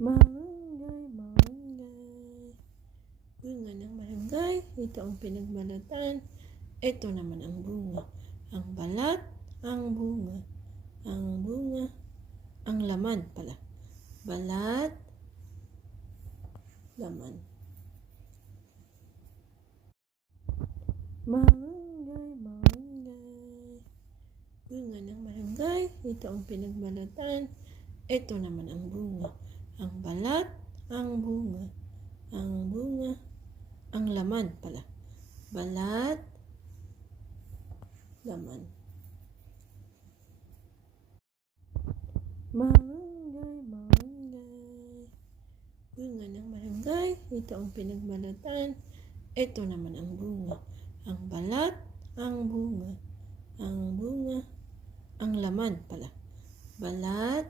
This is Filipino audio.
Malunggay, malunggay. Bunga ng malunggay, ito ang pinagbalatan. Ito naman ang bunga. Ang balat, ang bunga. Ang bunga, ang laman pala. Balat, laman. Malunggay, malunggay. Bunga ng malunggay, ito ang pinagbalatan. Ito naman ang bunga. Ang balat, ang bunga. Ang bunga, ang laman pala. Balat, laman. Malunggay, malunggay. Bunga ng malunggay, ito ang pinagbalatan. Ito naman ang bunga. Ang balat, ang bunga. Ang bunga, ang laman pala. Balat,